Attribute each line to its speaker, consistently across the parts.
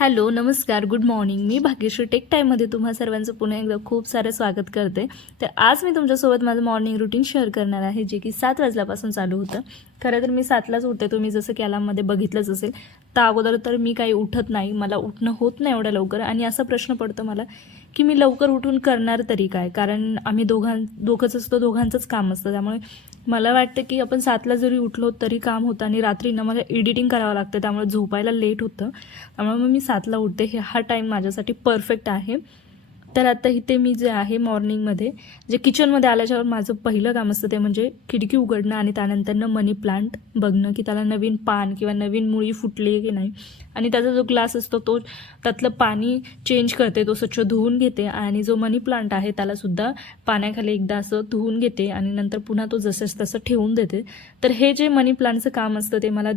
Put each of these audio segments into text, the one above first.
Speaker 1: Hello नमस्कार good morning. मी Bhagyashree tech टाईममध्ये तुम्हा सर्वांचं पुन्हा एकदा खूप सारं स्वागत करते. तर आज मी तुमच्यासोबत माझं मॉर्निंग रुटीन शेअर करणार आहे जे की सात वाजल्यापासून चालू होतं. खरं तर मी सातलाच उठते तुम्ही जसं की अलार्ममध्ये बघितलंच असेल. तर अगोदर तर मी काही उठत नाही मला उठणं होत नाही एवढ्या लवकर. आणि असा प्रश्न पडतो मला की मी लवकर उठून करणार तरी काय? कारण आम्ही दोघां दोघंच असतो दोघांचंच काम असतं. त्यामुळे मला वाटतं की आपण सातला जरी उठलो तरी काम होतं आणि रात्री ना मला एडिटिंग करावं लागतं त्यामुळे झोपायला लेट होतं. त्यामुळे मग मी सातला उठते. हे हा टाईम माझ्यासाठी परफेक्ट आहे. तर आता इथे मी जे आहे मॉर्निंगमध्ये जे किचनमध्ये आल्याच्यावर माझं पहिलं काम असतं ते म्हणजे खिडकी उघडणं आणि त्यानंतरनं मनी प्लांट बघणं की त्याला नवीन पान किंवा नवीन मुळी फुटली आहे की नाही. आणि त्याचा जो ग्लास असतो तो त्यातलं पाणी चेंज करते तो स्वच्छ धुवून घेते आणि जो मनी प्लांट आहे त्यालासुद्धा पाण्याखाली एकदा असं धुवून घेते आणि नंतर पुन्हा तो जसंच तसं ठेवून देते. तर हे जे मनी प्लांटचं काम असतं ते मला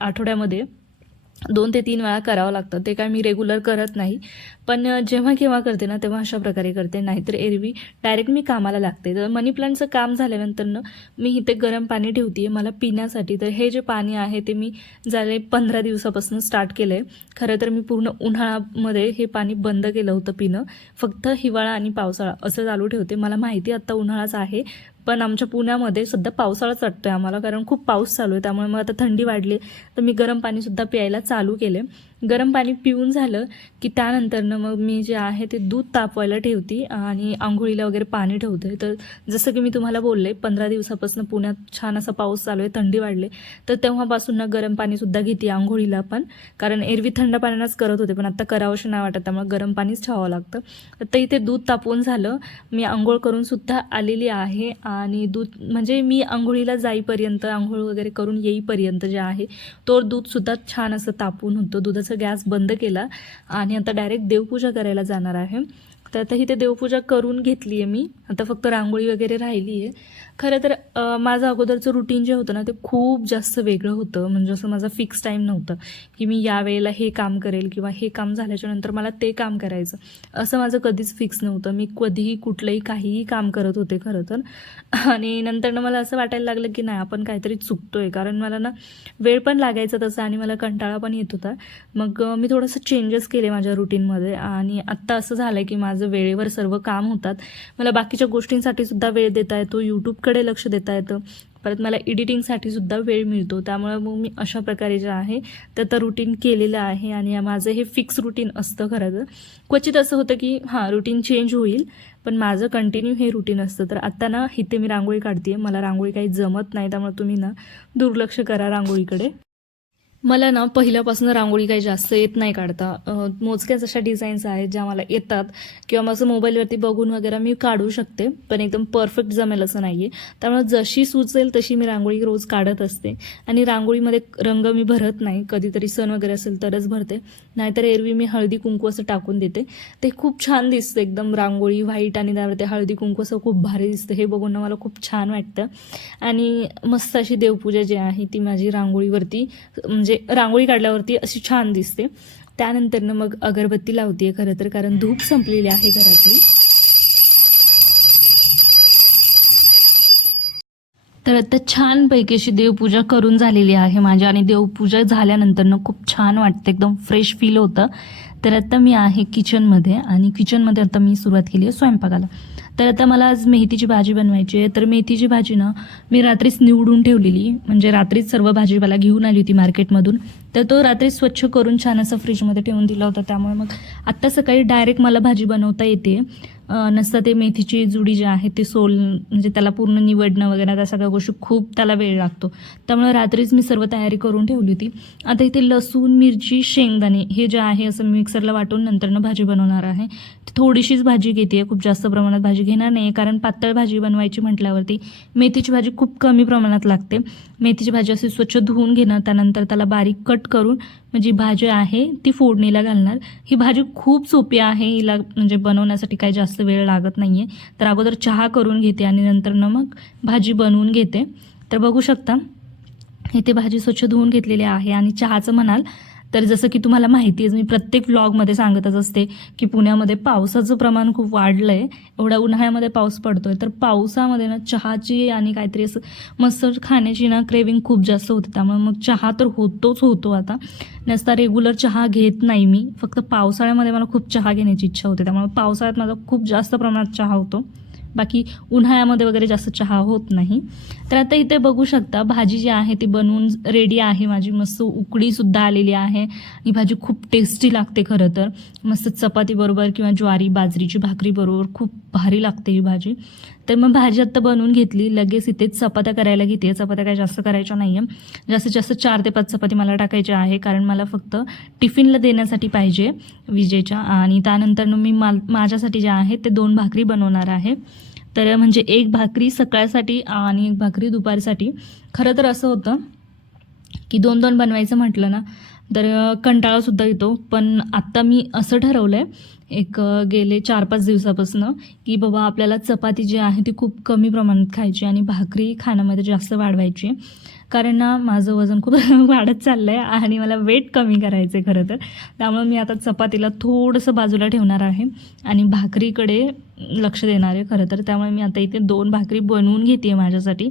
Speaker 1: आठवड्यामध्ये दोन ते तीन वेळा करावं लागतं. ते काय मी रेग्युलर करत नाही. पण जेव्हा केव्हा करते ना तेव्हा अशा प्रकारे करते. नाहीतर एरवी डायरेक्ट मी कामाला लागते. तर मनी प्लांटचं काम झाल्यानंतरनं मी इथे गरम पाणी ठेवते मला पिण्यासाठी. तर हे जे पाणी आहे ते मी झाले पंधरा दिवसापासून स्टार्ट केलं आहे खरं तर मी पूर्ण उन्हाळ्यामध्ये हे पाणी बंद केलं होतं पिणं. फक्त हिवाळा आणि पावसाळा असं चालू ठेवते. मला माहिती आत्ता उन्हाळाच आहे. पण आमच्या पुण्यामध्ये सध्या पावसाळाच वाटतो आहे आम्हाला कारण खूप पाऊस चालू आहे. त्यामुळे मग आता थंडी वाढली. तर मी गरम पाणीसुद्धा प्यायला चालू केले गरम पाणी पिऊन झालं की त्यानंतरनं मग मी जे आहे ते दूध तापवायला ठेवते आणि आंघोळीला वगैरे पाणी ठेवते तर जसं की मी तुम्हाला बोलले पंधरा दिवसापासून पुण्यात छान असा पाऊस चालू आहे थंडी वाढले. तर तेव्हापासून ना गरम पाणीसुद्धा घेते आंघोळीला पण. कारण एरवी थंड पाण्यानंच करत होते पण आता करावंशी नाही वाटत त्यामुळे गरम पाणीच ठेवावं लागतं. तर इथे दूध तापवून झालं. मी आंघोळ करून सुद्धा आलेली आहे आणि दूध म्हणजे मी आंघोळीला जाईपर्यंत आंघोळ वगैरे करून येईपर्यंत जे आहे तो दूधसुद्धा छान असं तापून होतं दुधाचं गॅस बंद केला आणि आता डायरेक्ट देवपूजा करायला जाणार आहे. तर आता इथे देवपूजा करून घेतली आहे मी. आता फक्त रांगोळी वगैरे राहिली आहे. खरं तर माझं अगोदरचं रुटीन जे होतं ना ते खूप जास्त वेगळं होतं. म्हणजे असं माझा फिक्स टाईम नव्हतं की मी या वेळेला हे काम करेल किंवा हे काम झाल्याच्यानंतर मला ते काम करायचं. असं माझं कधीच फिक्स नव्हतं. मी कधीही कुठलंही काहीही काम करत होते खरं तर. आणि नंतरनं मला असं वाटायला लागलं की नाही आपण काहीतरी चुकतो आहे कारण मला ना वेळ पण लागायचा तसा आणि मला कंटाळा पण येत होता. मग मी थोडंसं चेंजेस केले माझ्या रुटीनमध्ये आणि आत्ता असं झालं आहे की माझं वेळेवर सर्व काम होतात. मला बाकीच्या गोष्टींसाठी सुद्धा वेळ देता येतो यूट्यूबकडे लक्ष देता येतं. परत मला एडिटिंगसाठी सुद्धा वेळ मिळतो. त्यामुळे मग मी अशा प्रकारे जे आहे तर तर रुटीन केलेलं आहे आणि माझं हे फिक्स रुटीन असतं खरं तर. क्वचित असं होतं की हां रुटीन चेंज होईल पण माझं कंटिन्यू हे रुटीन असतं. तर आत्ता ना इथे मी रांगोळी काढते मला रांगोळी काही जमत नाही त्यामुळे तुम्ही ना दुर्लक्ष करा रांगोळीकडे. मला ना पहिल्यापासून रांगोळी काही जास्त येत नाही काढता. मोजक्याच अशा डिझाईन्स आहेत ज्या मला येतात. किंवा माझं मोबाईलवरती बघून वगैरे मी काढू शकते पण एकदम परफेक्ट जमेल असं नाही आहे त्यामुळे जशी सुचेल तशी मी रांगोळी रोज काढत असते. आणि रांगोळीमध्ये रंग मी भरत नाही. कधीतरी सण वगैरे असेल तरच भरते. नाहीतर एरवी मी हळदी कुंकू असं टाकून देते. ते खूप छान दिसतं एकदम रांगोळी व्हाईट आणि त्यावरती हळदी कुंकू असं खूप भारी दिसतं. हे बघून मला खूप छान वाटतं. आणि मस्त अशी देवपूजा जी आहे ती माझी रांगोळीवरती म्हणजे म्हणजे रांगोळी काढल्यावरती अशी छान दिसते. त्यानंतरनं मग अगरबत्ती लावते खरं तर कारण धूप संपलेली आहे घरातली. तर आता छानपैकी अशी देवपूजा करून झालेली आहे माझ्या आणि देवपूजा झाल्यानंतरनं खूप छान वाटतं एकदम फ्रेश फील होतं. तर आता मी आहे किचनमध्ये आणि किचनमध्ये आता मी सुरुवात केली आहे स्वयंपाकाला. तर आता मला आज मेथीची भाजी बनवायची आहे. तर मेथीची भाजी ना मी रात्रीच निवडून ठेवलेली. म्हणजे रात्रीच सर्व भाजीपाला घेऊन आली होती मार्केटमधून. तर तो रात्री स्वच्छ करून छान असं फ्रीजमध्ये ठेवून दिला होता. त्यामुळे मग आत्ता सकाळी डायरेक्ट मला भाजी बनवता येते. नसतं ते मेथीची जुडी जी आहे ते सोल म्हणजे त्याला पूर्ण निवडणं वगैरे त्या सगळ्या गोष्टी खूप त्याला वेळ लागतो. त्यामुळे रात्रीच मी सर्व तयारी करून ठेवली होती. आता इथे लसूण मिरची शेंगदाणे हे जे आहे असं मी मिक्सरला वाटून नंतरनं भाजी बनवणार आहे. थोडीशीच भाजी घेते खूप जास्त प्रमाणात भाजी घेणार नाही कारण पातळ भाजी बनवायची म्हटल्यावरती मेथीची भाजी खूप कमी प्रमाणात लागते. मेथीची भाजी अशी स्वच्छ धुवून घेणं त्यानंतर त्याला बारीक कट करून म्हणजे भाजी आहे ती फोडणीला घालणार. ही भाजी खूप सोपी आहे हिला म्हणजे बनवण्यासाठी काही जास्त वेळ लागत नाही आहे तर अगोदर चहा करून घेते आणि नंतर न मग भाजी बनवून घेते. तर बघू शकता इथे भाजी स्वच्छ धुवून घेतलेली आहे आणि चहाचं म्हणाल तर जसं की तुम्हाला माहिती आहे मी प्रत्येक व्लॉगमध्ये सांगतच असते की पुण्यामध्ये पावसाचं प्रमाण खूप वाढलं आहे एवढ्या उन्हाळ्यामध्ये पाऊस पडतोय. तर पावसामध्ये ना चहाची आणि काहीतरी असं मस्त खाण्याची ना क्रेविंग खूप जास्त होते. त्यामुळे मग चहा तर होतोच होतो आता. नसता रेग्युलर चहा घेत नाही मी. फक्त पावसाळ्यामध्ये मला खूप चहा घेण्याची इच्छा होते. त्यामुळे पावसाळ्यात माझा खूप जास्त प्रमाणात चहा होतो. बाकी उन्हाळ्यामध्ये वगैरे जास्त चहा होत नाही. तर आता इथे बघू शकता भाजी जी आहे ती बनवून रेडी आहे माझी. मस्त उकडीसुद्धा आलेली आहे. ही भाजी खूप टेस्टी लागते खरं तर. मस्त चपातीबरोबर किंवा ज्वारी बाजरीची भाकरीबरोबर खूप भारी लागते ही भाजी. तर मग भाजी आत्ता बनवून घेतली. लगेच इथेच चपात्या करायला घेते. चपात्या काय जास्त करायच्या नाही आहे जास्तीत जास्त चार ते पाच चपाती मला टाकायच्या आहे. कारण मला फक्त टिफिनला देण्यासाठी पाहिजे विजेच्या. आणि त्यानंतर मी मा माझ्यासाठी जे आहे ते दोन भाकरी बनवणार आहे. तर म्हणजे एक भाकरी सकाळसाठी आणि एक भाकरी दुपारसाठी. खरं तर असं होतं की दोन दोन बनवायचं म्हटलं ना तर कंटाळासुद्धा येतो. पण आत्ता मी असं ठरवलं आहे एक गेले चार पाच दिवसापासून की बाबा आपल्याला चपाती जी आहे ती खूप कमी प्रमाणात खायची आणि भाकरी खाण्यामध्ये जास्त वाढवायची. कारण ना माझं वजन खूप वाढत चाललं आहे आणि मला वेट कमी करायचं आहे खरं तर. त्यामुळे मी आता चपातीला थोडंसं बाजूला ठेवणार आहे आणि भाकरीकडे लक्ष देणार आहे खरं तर. त्यामुळे मी आता इथे दोन भाकरी बनवून घेते आहे माझ्यासाठी.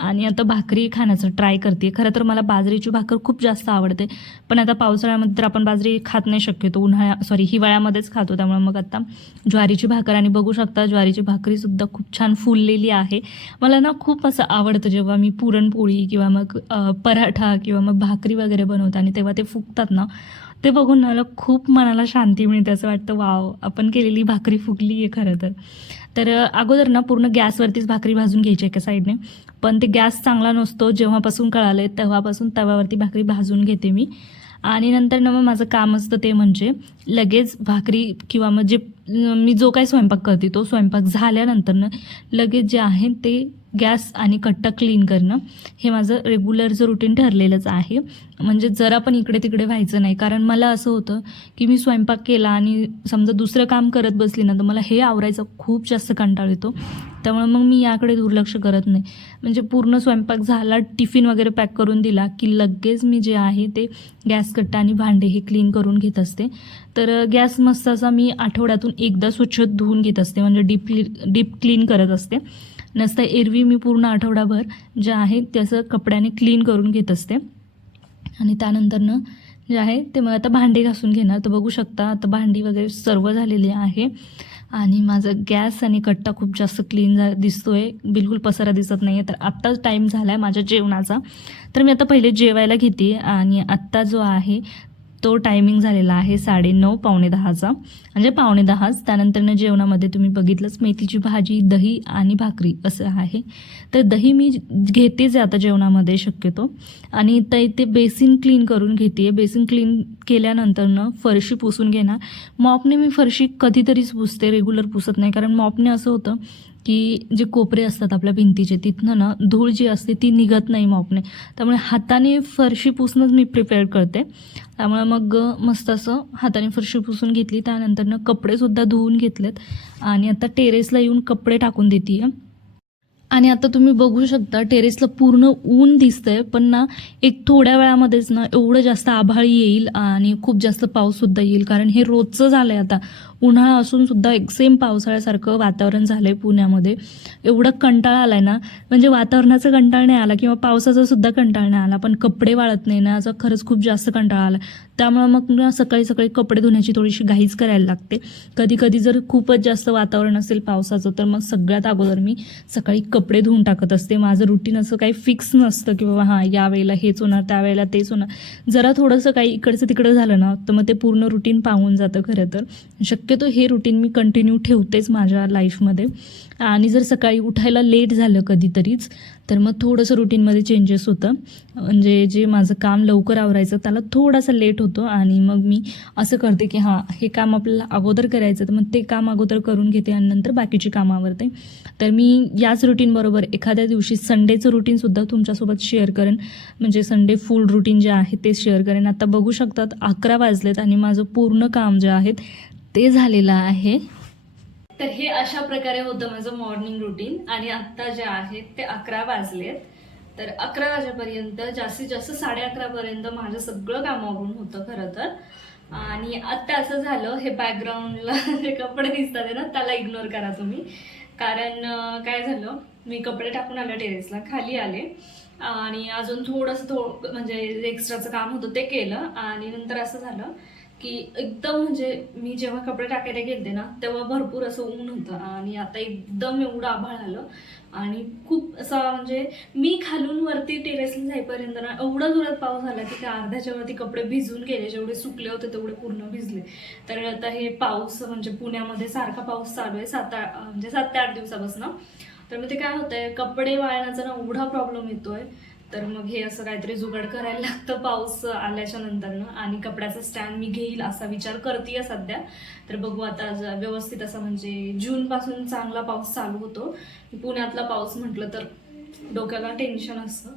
Speaker 1: आणि आता भाकरी खाण्याचं ट्राय करते खरं तर मला बाजरीची भाकर खूप जास्त आवडते. पण आता पावसाळ्यामध्ये तर आपण बाजरी खात नाही शक्यतो. उन्हाळ्या सॉरी हिवाळ्यामध्येच खातो. त्यामुळे मग आता ज्वारीची भाकर आणि बघू शकता ज्वारीची भाकरीसुद्धा खूप छान फुललेली आहे. मला ना खूप असं आवडतं जेव्हा मी पुरणपोळी किंवा मग पराठा किंवा मग भाकरी वगैरे बनवते आणि तेव्हा ते फुगतात ना ते बघून मला खूप मनाला शांती मिळते असं वाटतं वाव आपण केलेली भाकरी फुगली आहे खरं तर. तर अगोदर ना पूर्ण गॅसवरतीच भाकरी भाजून घ्यायची एका साईडने. पण ते गॅस चांगला नसतो जेव्हापासून कळालं आहे तेव्हापासून तव्यावरती भाकरी भाजून घेते मी. आणि नंतर ना मग माझं काम असतं ते म्हणजे लगेच भाकरी किंवा मग जे मी जो काही स्वयंपाक करते तो स्वयंपाक झाल्यानंतर ना लगेच जे आहे ते गॅस आणि कट्टा क्लीन करणं हे माझं रेग्युलरचं रुटीन ठरलेलंच आहे. म्हणजे जरा पण इकडे तिकडे व्हायचं नाही. कारण मला असं होतं की मी स्वयंपाक केला आणि समजा दुसरं काम करत बसली ना तर मला हे आवरायचा खूप जास्त कंटाळ येतो. त्यामुळे मग मी याकडे दुर्लक्ष करत नाही. म्हणजे पूर्ण स्वयंपाक झाला टिफिन वगैरे पॅक करून दिला की लगेच मी जे आहे ते गॅस कट्टा आणि भांडे हे क्लीन करून घेत असते. तर गॅस मस्त असा मी आठवड्यातून एकदा स्वच्छ धुवून घेत असते. म्हणजे डीप डीप क्लीन करत असते. नसतं एरवी मी पूर्ण आठवडाभर जे आहे त्याचं कपड्याने क्लीन करून घेत असते. आणि त्यानंतरनं जे आहे ते मग आता भांडी घासून घेणार. तर बघू शकता आता भांडी वगैरे सर्व झालेली आहे. आणि माझं गॅस आणि कट्टा खूप जास्त क्लीन झा दिसतोय. बिलकुल पसारा दिसत नाही आहे तर आत्ताच टाईम झाला आहे माझ्या जेवणाचा. तर मी आता पहिले जेवायला घेते. आणि आत्ता जो आहे तो टायमिंग झालेला आहे साडे नऊ पावणे दहाचा. म्हणजे पावणे दहाच. त्यानंतरनं जेवणामध्ये तुम्ही बघितलंच मेथीची भाजी दही आणि भाकरी असं आहे. तर दही मी घेतेच आता जेवणामध्ये शक्यतो. आणि ते ते बेसिन क्लीन करून घेते बेसिन क्लीन केल्यानंतरनं फरशी पुसून घेणार. मॉपने मी फरशी कधीतरीच पुसते रेग्युलर पुसत नाही. कारण मॉपने असं होतं की जे कोपरे असतात आपल्या भिंतीचे तिथनं ना धूळ जी असते ती निघत नाही मॉपने. त्यामुळे हाताने फरशी पुसूनच मी प्रिपेअर करते. त्यामुळे मग मस्त असं हाताने फरशी पुसून घेतली. त्यानंतरनं कपडेसुद्धा धुवून घेतलेत. आणि आता टेरेसला येऊन कपडे टाकून देते आहे आणि आता तुम्ही बघू शकता टेरेसला पूर्ण ऊन दिसतंय पण ना एक थोड्या वेळामध्येच ना एवढं जास्त आभाळ येईल आणि खूप जास्त पाऊससुद्धा येईल. कारण हे रोजचं झालं आहे आता. उन्हाळा असून सुद्धा एक सेम पावसाळ्यासारखं वातावरण झालं आहे पुण्यामध्ये. एवढं कंटाळा आला आहे ना. म्हणजे वातावरणाचा कंटाळ नाही आला किंवा पावसाचा सुद्धा कंटाळ नाही आला पण कपडे वाळत नाही ना असं खरंच खूप जास्त कंटाळा आला त्यामुळं मग ना सकाळी सकाळी कपडे धुण्याची थोडीशी घाईच करायला लागते. कधी कधी जर खूपच जास्त वातावरण असेल पावसाचं तर मग सगळ्यात अगोदर मी सकाळी कपडे धुवून टाकत असते. माझं रुटीन असं काही फिक्स नसतं की बाबा हां या वेळेला हेच होणार त्यावेळेला तेच होणार. जरा थोडंसं काही इकडचं तिकडं झालं ना तर मग ते पूर्ण रुटीन पाहून जातं खरं तर. शक्यतो हे रुटीन मी कंटिन्यू ठेवतेच माझ्या लाईफमध्ये आणि जर सकाळी उठायला लेट झालं कधीतरीच तर मग थोडंसं रुटीनमध्ये चेंजेस होतं. म्हणजे जे माझं काम लवकर आवरायचं त्याला थोडासा लेट होतं. आणि मग मी असं करते की हां हे काम आपल्याला अगोदर करायचं तर मग ते काम अगोदर करून घेते आणि नंतर बाकीची कामं आवरते तर मी याच रुटीनबरोबर एखाद्या दिवशी संडेचं रुटीनसुद्धा तुमच्यासोबत शेअर करेन. म्हणजे संडे फुल रुटीन जे आहे ते शेअर करेन. आता बघू शकतात अकरा वाजलेत आणि माझं पूर्ण काम जे आहे ते झालेलं आहे. तर हे अशा प्रकारे होतं माझं मॉर्निंग रुटीन आणि आत्ता जे आहे ते अकरा वाजलेत. तर अकरा वाजेपर्यंत जास्तीत जास्त साडे अकरापर्यंत माझं सगळं काम आवरून होतं खरं तर. आणि आत्ता असं झालं हे बॅकग्राऊंडला जे कपडे दिसतात आहे ना त्याला इग्नोर करा तुम्ही. कारण काय झालं मी कपडे टाकून आले टेरेसला खाली आले. आणि अजून थोडंसं थोडं म्हणजे एक्स्ट्राचं काम होतं ते केलं. आणि नंतर असं झालं की एकदम म्हणजे मी जेव्हा कपडे टाकायला गेले ना तेव्हा भरपूर असं ऊन होतं आणि आता एकदम एवढं आभाळ आलं. आणि खूप असा म्हणजे मी खालून वरती टेरेसला जाईपर्यंत ना एवढा जोरात पाऊस झाला की त्या अर्ध्याच्या वरती कपडे भिजून गेले जेवढे सुकले होते तेवढे पूर्ण भिजले. तर आता हे पाऊस म्हणजे पुण्यामध्ये सारखा पाऊस चालू आहे सात आठ म्हणजे सात ते आठ दिवसापासून. तर मग ते काय होतंय कपडे वाळण्याचा ना एवढा प्रॉब्लेम येतोय. तर मग हे असं काहीतरी जुगाड करायला लागतं पाऊस आल्याच्या नंतरनं. आणि कपड्याचा स्टँड मी घेईल असा विचार करते सध्या. तर बघू आता व्यवस्थित असं म्हणजे जून पासून चांगला पाऊस चालू होतो. पुण्यातला पाऊस म्हटलं तर डोक्याला टेन्शन असतं.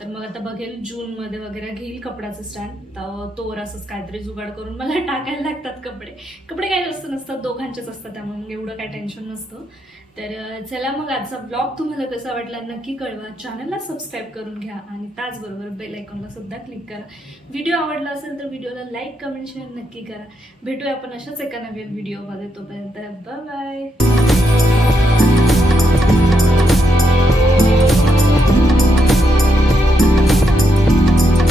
Speaker 1: तर मग आता बघेल जूनमध्ये वगैरे घेईल कपड्याचं स्टँड तर तोवर असंच काहीतरी जुगाड करून मला टाकायला लागतात कपडे. कपडे काही जास्त नसतात दोघांचेच असतात त्यामुळे मग एवढं काही टेन्शन नसतं. तर चला मग आजचा ब्लॉग तुम्हाला कसा वाटला नक्की कळवा. चॅनलला सबस्क्राईब करून घ्या आणि त्याचबरोबर बेल आयकॉनला सुद्धा क्लिक करा. व्हिडिओ आवडला असेल तर व्हिडिओला लाईक कमेंट शेअर नक्की करा. भेटूया आपण अशाच एका नवीन व्हिडिओमध्ये तोपर्यंत बाय बाय